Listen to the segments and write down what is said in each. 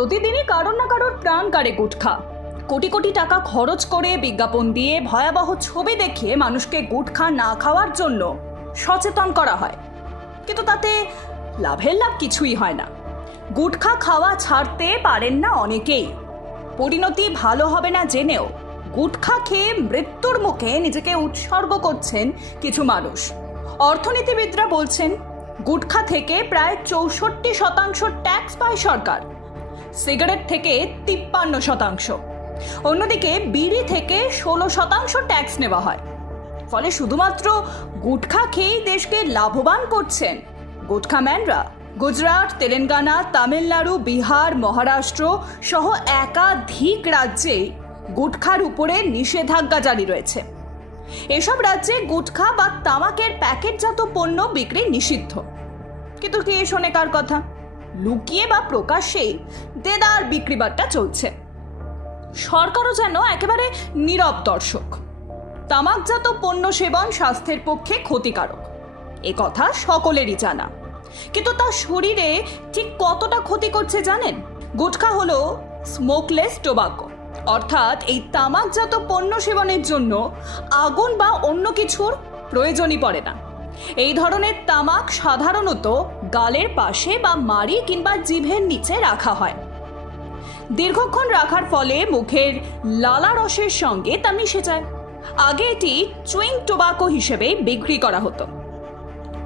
প্রতিদিনই কারোর না কারোর প্রাণ কাড়ে গুটখা। কোটি কোটি টাকা খরচ করে বিজ্ঞাপন দিয়ে ভয়াবহ ছবি দেখিয়ে মানুষকে গুটখা না খাওয়ার জন্য সচেতন করা হয়। কিন্তু তাতে লাভের লাভ কিছুই হয় না। গুটখা খাওয়া ছাড়তে পারেন না অনেকেই। পরিণতি ভালো হবে না জেনেও গুটখা খেয়ে মৃত্যুর মুখে নিজেকে উৎসর্গ করছেন কিছু মানুষ। অর্থনীতিবিদরা বলছেন, গুটখা থেকে প্রায় চৌষট্টি শতাংশ ট্যাক্স পায় সরকার। সিগারেট থেকে তিপ্পান্ন শতাংশ। অন্যদিকে বিড়ি থেকে ষোলো শতাংশ ট্যাক্স নেওয়া হয়। ফলে শুধুমাত্র গুটখা খেয়েই দেশকে লাভবান করছেন গুটখা ম্যানরা। গুজরাট, তেলেঙ্গানা, তামিলনাড়ু, বিহার, মহারাষ্ট্র সহ একাধিক রাজ্যে গুটখার উপরে নিষেধাজ্ঞা জারি রয়েছে। এসব রাজ্যে গুটখা বা তামাকের প্যাকেটজাত পণ্য বিক্রি নিষিদ্ধ। কিন্তু কে শোনে কার কথা? লুকিয়ে বা প্রকাশ্যেই দেদার বিক্রিবাট্টা চলছে। সরকারও যেন একেবারে নীরব দর্শক। তামাকজাত পণ্য সেবন স্বাস্থ্যের পক্ষে ক্ষতিকারক। এ কথা সকলেরই জানা। কিন্তু তা শরীরে ঠিক কতটা ক্ষতি করছে জানেন? গুটখা হলো স্মোকলেস টোবাকো অর্থাৎ এই তামাকজাত পণ্য সেবনের জন্য আগুন বা অন্য কিছুর প্রয়োজনই পড়ে না। এই ধরনের তামাক সাধারণত গালের পাশে বা মাড়ি কিংবা জিভের নিচে রাখা হয়। দীর্ঘক্ষণ রাখার ফলে মুখের লালা রসের সঙ্গে তা মিশে যায়। আগে এটি চুইং টোবাকো হিসেবে বিক্রি করা হতো।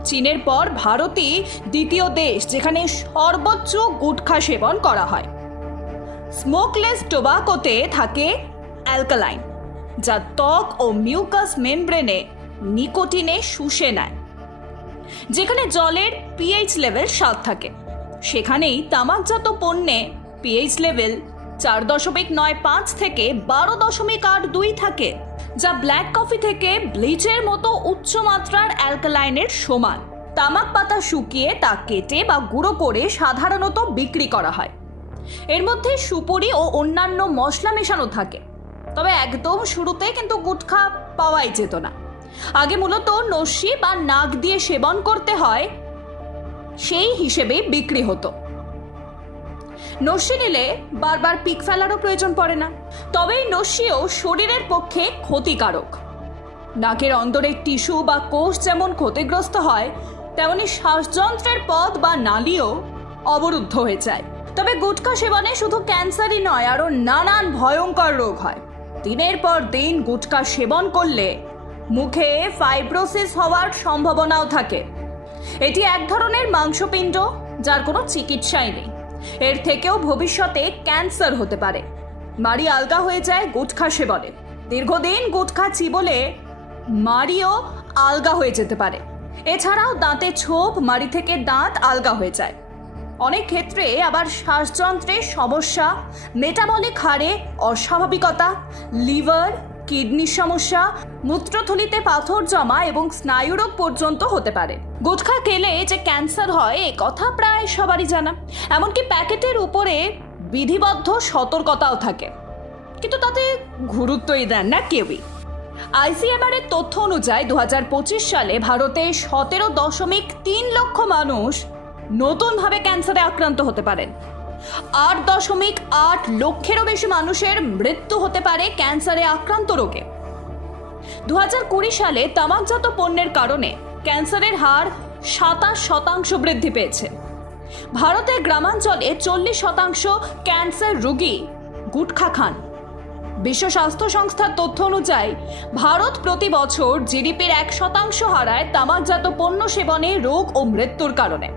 চীনের পর ভারতই দ্বিতীয় দেশ যেখানে সর্বোচ্চ গুটখা সেবন করা হয়। স্মোকলেস টোবাকোতে থাকে অ্যালকালাইন, যা ত্বক ও মিউকাস মেমব্রেনে নিকোটিনে শুষে নেয়, যেখানে জলের পিএইচ লেভেল সাত থাকে। সেখানেই তামাকজাত পণ্যে পিএইচ লেভেল চার দশমিক নয় পাঁচ থেকে বারো দশমিক আট দুই থাকে, যা ব্ল্যাক কফি থেকে ব্লিচের মতো উচ্চ মাত্রার অ্যালকালাইনের সমান। তামাক পাতা শুকিয়ে তা কেটে বা গুঁড়ো করে সাধারণত বিক্রি করা হয়। এর মধ্যে সুপুরি ও অন্যান্য মশলা মেশানো থাকে। তবে একদম শুরুতে কিন্তু গুটখা পাওয়াই যেত না। আগে মূলত নস্যি বা নাক দিয়ে সেবন করতে হয়, সেই হিসেবে বিক্রি হতো। নস্যি নিলে বারবার পিক ফেলারও প্রয়োজন পড়ে না। তবে এই নস্যিও শরীরের পক্ষে ক্ষতিকারক। নাকের অন্দরের টিস্যু বা কোষ যেমন ক্ষতিগ্রস্ত হয়, তেমনি শ্বাসযন্ত্রের পথ বা নালীও অবরুদ্ধ হয়ে যায়। তবে গুটখা সেবনে শুধু ক্যান্সারই নয়, আরও নানান ভয়ঙ্কর রোগ হয়। দিনের পর দিন গুটখা সেবন করলে মুখে ফাইব্রোসিস হওয়ার সম্ভাবনাও থাকে। এটি এক ধরনের মাংসপিণ্ড, যার কোনো চিকিৎসাই নেই। এর থেকেও ভবিষ্যতে ক্যান্সার হতে পারে। মারি আলগা হয়ে যায় গুটখা সেবনে দীর্ঘদিন গুটখা চিবলে মারিও আলগা হয়ে যেতে পারে। এছাড়াও দাঁতে ছোপ মাড়ি থেকে দাঁত আলগা হয়ে যায়। অনেক ক্ষেত্রে আবার শ্বাসযন্ত্রের সমস্যা মেটাবলিক হারে অস্বাভাবিকতা, লিভার, কিডনির সমস্যা মূত্রথলিতে পাথর জমা এবং স্নায়ুরোগ পর্যন্ত হতে পারে। গুটখা খেলে যে ক্যান্সার হয়, এ কথা প্রায় সবারই জানা। এমনকি প্যাকেটের উপরে বিধিবদ্ধ সতর্কতাও থাকে। কিন্তু তাতে গুরুত্বই দেন না কেউই। আইসিএমআর এর তথ্য অনুযায়ী দু হাজার পঁচিশ সালে ভারতে সতেরো দশমিক তিন লক্ষ মানুষ নতুনভাবে ক্যান্সারে আক্রান্ত হতে পারেন। আট দশমিক আট লক্ষেরও বেশি মানুষের মৃত্যু হতে পারে ক্যান্সারে আক্রান্ত রোগে। দু সালে তামাকজাত পণ্যের কারণে ক্যান্সারের হার সাতাশ শতাংশ বৃদ্ধি পেয়েছে। ভারতের গ্রামাঞ্চলে চল্লিশ শতাংশ ক্যান্সার রোগী গুটখা খান। বিশ্ব স্বাস্থ্য সংস্থার তথ্য অনুযায়ী, ভারত প্রতি বছর জিডিপির এক শতাংশ হারায় তামাকজাত পণ্য সেবনে রোগ ও মৃত্যুর কারণে।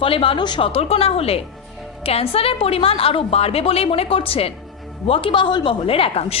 ফলে মানুষ সতর্ক না হলে ক্যান্সারের পরিমাণ আরও বাড়বে বলেই মনে করছেন ওয়াকিবাহল মহলের একাংশ।